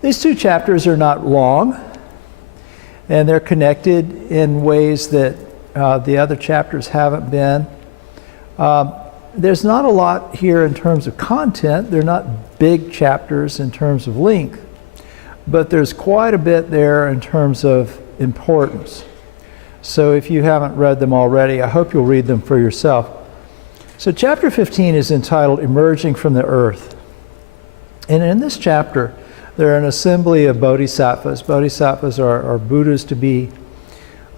These two chapters are not long, and they're connected in ways that the other chapters haven't been. There's not a lot here in terms of content. They're not big chapters in terms of length, but there's quite a bit there in terms of importance. So if you haven't read them already, I hope you'll read them for yourself. So chapter 15 is entitled Emerging from the Earth. And in this chapter, there are an assembly of Bodhisattvas. Bodhisattvas are Buddhas to be,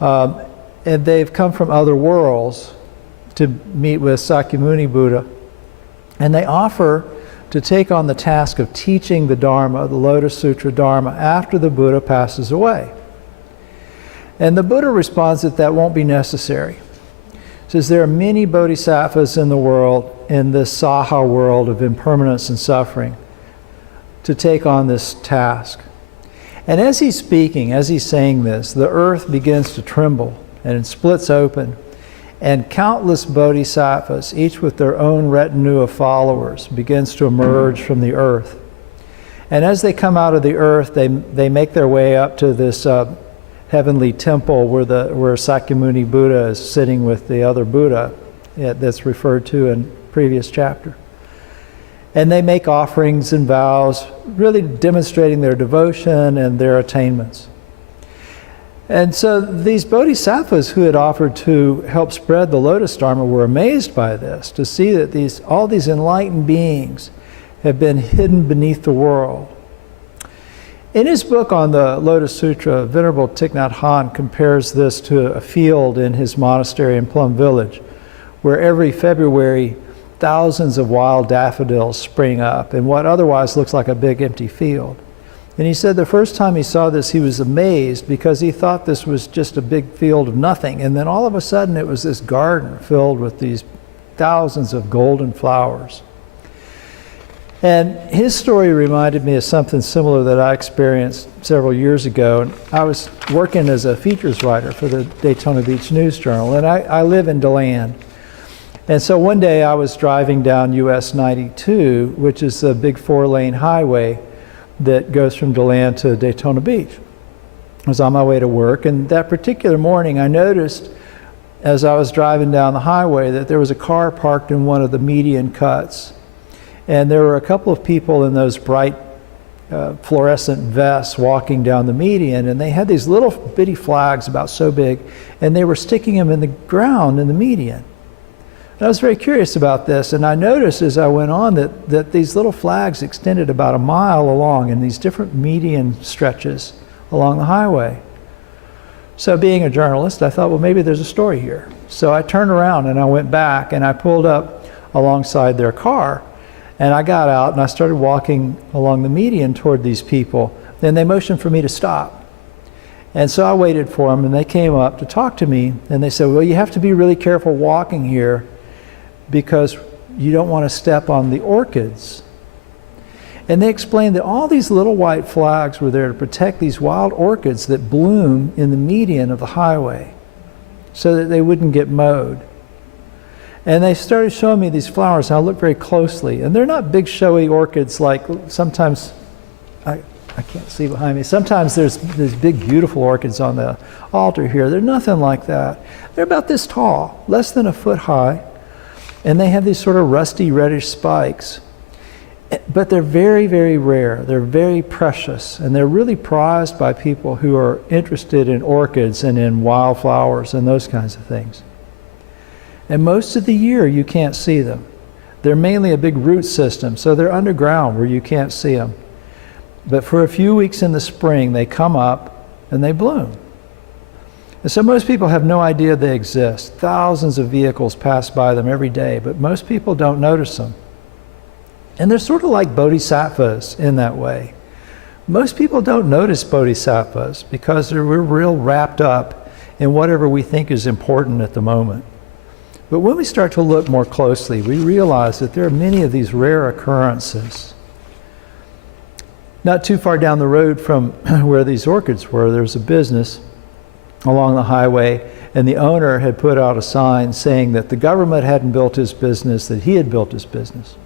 and they've come from other worlds to meet with Sakyamuni Buddha. And they offer to take on the task of teaching the Dharma, the Lotus Sutra Dharma, after the Buddha passes away. And the Buddha responds that that won't be necessary. He says there are many Bodhisattvas in the world, in this Saha world of impermanence and suffering, to take on this task. And as he's speaking, as he's saying this, the earth begins to tremble and it splits open. And countless Bodhisattvas, each with their own retinue of followers, begins to emerge from the earth. And as they come out of the earth, they make their way up to this heavenly temple where Sakyamuni Buddha is sitting with the other Buddha that's referred to in previous chapter. And they make offerings and vows, really demonstrating their devotion and their attainments. And so these Bodhisattvas who had offered to help spread the Lotus Dharma were amazed by this, to see that all these enlightened beings have been hidden beneath the world. In his book on the Lotus Sutra, Venerable Thich Nhat Hanh compares this to a field in his monastery in Plum Village, where every February thousands of wild daffodils spring up in what otherwise looks like a big empty field. And he said the first time he saw this, he was amazed because he thought this was just a big field of nothing. And then all of a sudden it was this garden filled with these thousands of golden flowers. And his story reminded me of something similar that I experienced several years ago. And I was working as a features writer for the Daytona Beach News Journal, and I live in DeLand. And so one day I was driving down US 92, which is a big 4-lane highway that goes from DeLand to Daytona Beach. I was on my way to work, and that particular morning I noticed as I was driving down the highway that there was a car parked in one of the median cuts. And there were a couple of people in those bright fluorescent vests walking down the median, and they had these little bitty flags about so big, and they were sticking them in the ground in the median. And I was very curious about this, and I noticed as I went on that these little flags extended about a mile along in these different median stretches along the highway. So being a journalist, I thought, well, maybe there's a story here. So I turned around and I went back and I pulled up alongside their car, and I got out and I started walking along the median toward these people. Then they motioned for me to stop. And so I waited for them, and they came up to talk to me, and they said, well, you have to be really careful walking here because you don't want to step on the orchids. And they explained that all these little white flags were there to protect these wild orchids that bloom in the median of the highway so that they wouldn't get mowed. And they started showing me these flowers, and I looked very closely. And they're not big showy orchids like sometimes, I can't see behind me, sometimes there's big beautiful orchids on the altar here. They're nothing like that. They're about this tall, less than a foot high. And they have these sort of rusty reddish spikes. But they're very, very rare. They're very precious. And they're really prized by people who are interested in orchids and in wildflowers and those kinds of things. And most of the year you can't see them. They're mainly a big root system, so they're underground where you can't see them. But for a few weeks in the spring, they come up and they bloom. And so most people have no idea they exist. Thousands of vehicles pass by them every day, but most people don't notice them. And they're sort of like bodhisattvas in that way. Most people don't notice bodhisattvas because we're real wrapped up in whatever we think is important at the moment. But when we start to look more closely, we realize that there are many of these rare occurrences. Not too far down the road from where these orchids were, there's a business along the highway, and the owner had put out a sign saying that the government hadn't built his business, that he had built his business.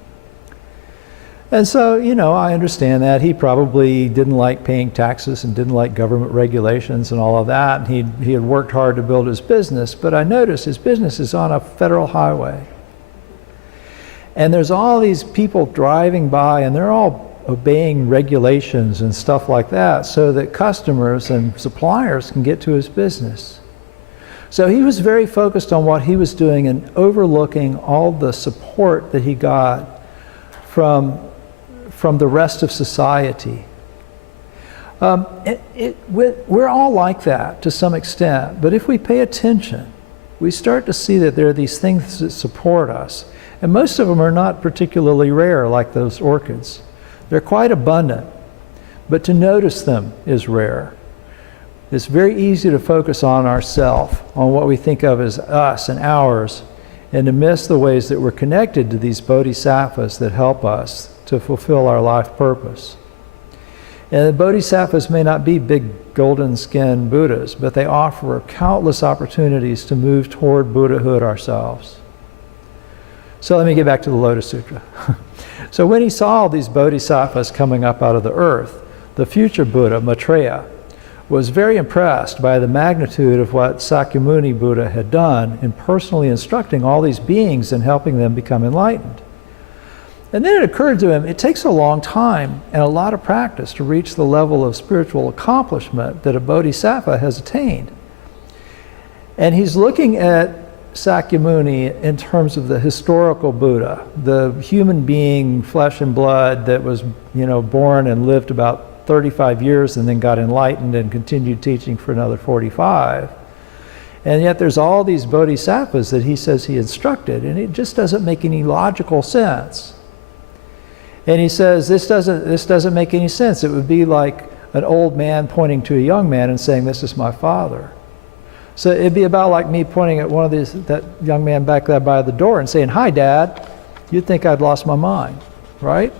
And so, I understand that. He probably didn't like paying taxes and didn't like government regulations and all of that. And he had worked hard to build his business, but I noticed his business is on a federal highway. And there's all these people driving by, and they're all obeying regulations and stuff like that so that customers and suppliers can get to his business. So he was very focused on what he was doing and overlooking all the support that he got from the rest of society. We're all like that to some extent, but if we pay attention, we start to see that there are these things that support us. And most of them are not particularly rare, like those orchids. They're quite abundant, but to notice them is rare. It's very easy to focus on ourself, on what we think of as us and ours, and to miss the ways that we're connected to these bodhisattvas that help us to fulfill our life purpose. And the bodhisattvas may not be big golden-skinned Buddhas, but they offer countless opportunities to move toward Buddhahood ourselves. So let me get back to the Lotus Sutra. So when he saw these bodhisattvas coming up out of the earth, the future Buddha, Maitreya, was very impressed by the magnitude of what Sakyamuni Buddha had done in personally instructing all these beings and helping them become enlightened. And then it occurred to him, it takes a long time and a lot of practice to reach the level of spiritual accomplishment that a bodhisattva has attained. And he's looking at Sakyamuni in terms of the historical Buddha, the human being, flesh and blood, that was, born and lived about 35 years and then got enlightened and continued teaching for another 45. And yet there's all these bodhisattvas that he says he instructed, and it just doesn't make any logical sense. And he says, this doesn't make any sense. It would be like an old man pointing to a young man and saying, "This is my father." So it'd be about like me pointing at that young man back there by the door and saying, "Hi, Dad." You'd think I'd lost my mind, right?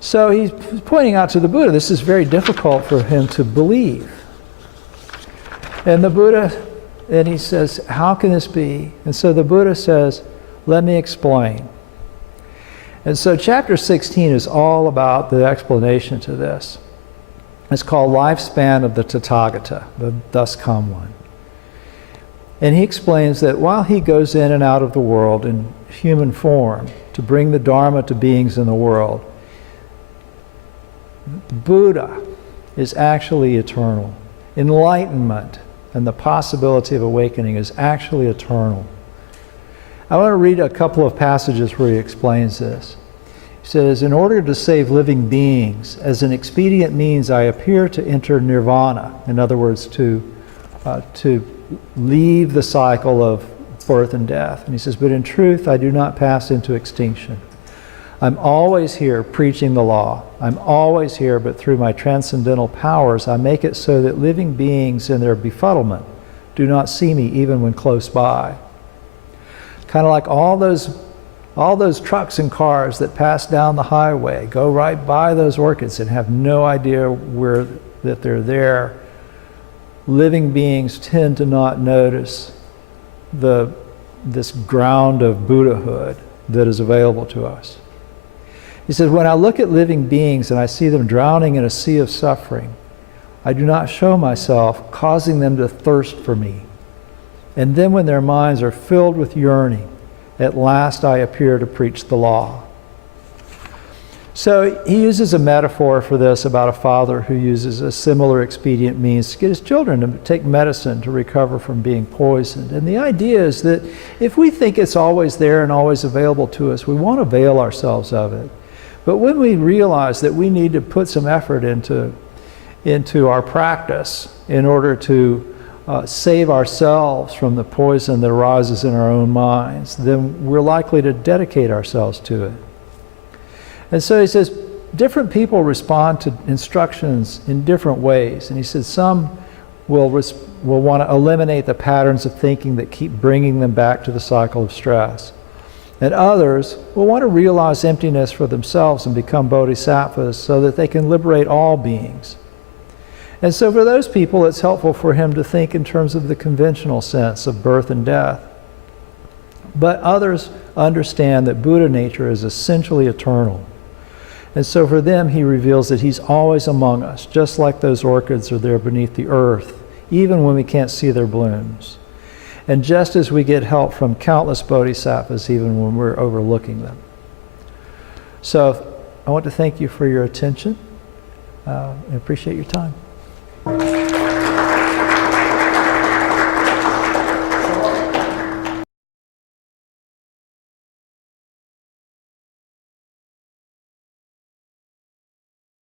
So he's pointing out to the Buddha, this is very difficult for him to believe. And the Buddha, and he says, how can this be? And so the Buddha says, let me explain. And so chapter 16 is all about the explanation to this. It's called Lifespan of the Tathagata, the Thus Come One. And he explains that while he goes in and out of the world in human form to bring the Dharma to beings in the world, Buddha is actually eternal. Enlightenment and the possibility of awakening is actually eternal. I want to read a couple of passages where he explains this. He says, in order to save living beings, as an expedient means I appear to enter nirvana. In other words, to leave the cycle of birth and death. And he says, but in truth, I do not pass into extinction. I'm always here preaching the law. I'm always here, but through my transcendental powers, I make it so that living beings in their befuddlement do not see me even when close by. Kind of like all those trucks and cars that pass down the highway, go right by those orchids and have no idea that they're there. Living beings tend to not notice this ground of Buddhahood that is available to us. He says, when I look at living beings and I see them drowning in a sea of suffering, I do not show myself causing them to thirst for me. And then when their minds are filled with yearning, at last I appear to preach the law. So he uses a metaphor for this about a father who uses a similar expedient means to get his children to take medicine to recover from being poisoned. And the idea is that if we think it's always there and always available to us, we won't avail ourselves of it. But when we realize that we need to put some effort into our practice in order to save ourselves from the poison that arises in our own minds, then we're likely to dedicate ourselves to it. And so he says, different people respond to instructions in different ways. And he says some will want to eliminate the patterns of thinking that keep bringing them back to the cycle of stress. And others will want to realize emptiness for themselves and become bodhisattvas so that they can liberate all beings. And so for those people, it's helpful for him to think in terms of the conventional sense of birth and death. But others understand that Buddha nature is essentially eternal. And so for them, he reveals that he's always among us, just like those orchids are there beneath the earth, even when we can't see their blooms. And just as we get help from countless bodhisattvas, even when we're overlooking them. So I want to thank you for your attention and appreciate your time.